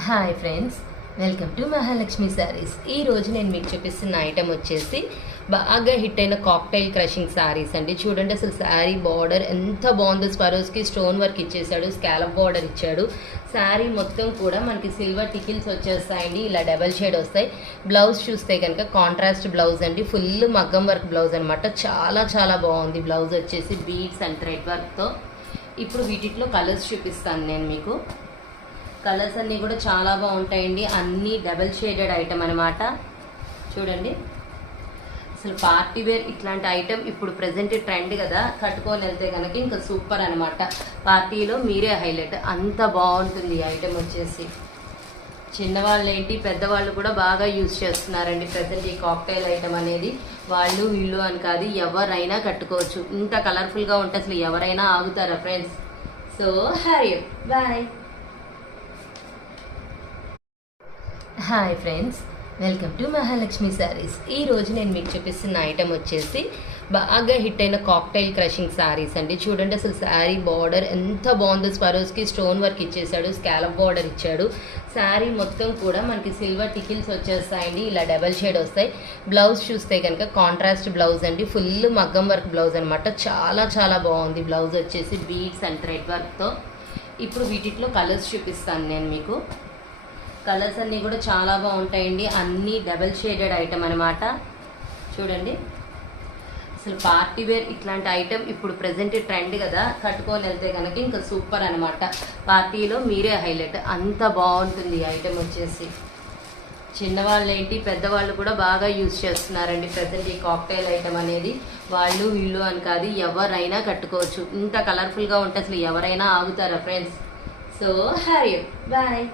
Hi friends, welcome to Mahalakshmi Sarees. ఈరోజు నేను మీకు చూపిస్తున్న ఐటెం వచ్చేసి బాగా హిట్ అయిన కాక్టైల్ క్రషింగ్ శారీస్ అండి. చూడండి అసలు శారీ బార్డర్ ఎంత బాగుందో. స్వరోస్కి స్టోన్ వర్క్ ఇచ్చేసాడు, స్కాలప్ బార్డర్ ఇచ్చాడు. శారీ మొత్తం కూడా మనకి సిల్వర్ టికిల్స్ వచ్చేస్తాయండి, ఇలా డబల్ షేడ్ వస్తాయి. బ్లౌజ్ చూస్తే కనుక కాంట్రాస్ట్ బ్లౌజ్ అండి, ఫుల్ మగ్గం వర్క్ బ్లౌజ్ అనమాట. చాలా చాలా బాగుంది. బ్లౌజ్ వచ్చేసి బీడ్స్ అండ్ థ్రెడ్ వర్క్తో. ఇప్పుడు వీటిలో కలర్స్ చూపిస్తాను నేను మీకు. కలర్స్ అన్నీ కూడా చాలా బాగుంటాయండి. అన్నీ డబల్ షేడెడ్ ఐటమ్ అనమాట. చూడండి అసలు పార్టీ వేర్ ఇట్లాంటి ఐటమ్ ఇప్పుడు ప్రజెంట్ ట్రెండ్ కదా, కట్టుకొని వెళ్తే కనుక ఇంకా సూపర్ అనమాట. పార్టీలో మీరే హైలైట్, అంత బాగుంటుంది ఈ ఐటమ్ వచ్చేసి. చిన్నవాళ్ళు ఏంటి పెద్దవాళ్ళు కూడా బాగా యూజ్ చేస్తున్నారండి ప్రజెంట్ ఈ కాక్టైల్ ఐటమ్ అనేది. వాళ్ళు వీళ్ళు అని కాదు, ఎవరైనా కట్టుకోవచ్చు. ఇంత కలర్ఫుల్గా ఉంటే అసలు ఎవరైనా ఆగుతారా ఫ్రెండ్స్? సో హ్యారీ బాయ్. Hi friends, welcome to Mahalakshmi Sarees. ఈరోజు నేను మీకు చూపిస్తున్న ఐటెం వచ్చేసి బాగా హిట్ అయిన కాక్టైల్ క్రషింగ్ శారీస్ అండి. చూడండి అసలు శారీ బార్డర్ ఎంత బాగుందో. స్వరోస్కి స్టోన్ వర్క్ ఇచ్చేసాడు, స్కాలప్ బార్డర్ ఇచ్చాడు. శారీ మొత్తం కూడా మనకి సిల్వర్ టికిల్స్ వచ్చేస్తాయండి, ఇలా డబల్ షేడ్ వస్తాయి. బ్లౌజ్ చూస్తే కనుక కాంట్రాస్ట్ బ్లౌజ్ అండి, ఫుల్ మగ్గం వర్క్ బ్లౌజ్ అనమాట. చాలా చాలా బాగుంది. బ్లౌజ్ వచ్చేసి బీడ్స్ అండ్ థ్రెడ్ వర్క్తో. ఇప్పుడు వీటిలో కలర్స్ చూపిస్తాను నేను మీకు. కలర్స్ అన్నీ కూడా చాలా బాగుంటాయండి. అన్నీ డబల్ షేడెడ్ ఐటమ్ అనమాట. చూడండి అసలు పార్టీ వేర్ ఇట్లాంటి ఐటమ్ ఇప్పుడు ప్రజెంట్ ట్రెండ్ కదా, కట్టుకొని వెళ్తే కనుక ఇంకా సూపర్ అనమాట. పార్టీలో మీరే హైలైట్, అంత బాగుంటుంది ఈ ఐటమ్ వచ్చేసి. చిన్నవాళ్ళు ఏంటి పెద్దవాళ్ళు కూడా బాగా యూజ్ చేస్తున్నారండి ప్రజెంట్ ఈ కాక్టైల్ ఐటమ్ అనేది. వాళ్ళు వీళ్ళు అని కాదు, ఎవరైనా కట్టుకోవచ్చు. ఇంత కలర్ఫుల్గా ఉంటే అసలు ఎవరైనా ఆగుతారా ఫ్రెండ్స్? సో హ్యారీ బాయ్.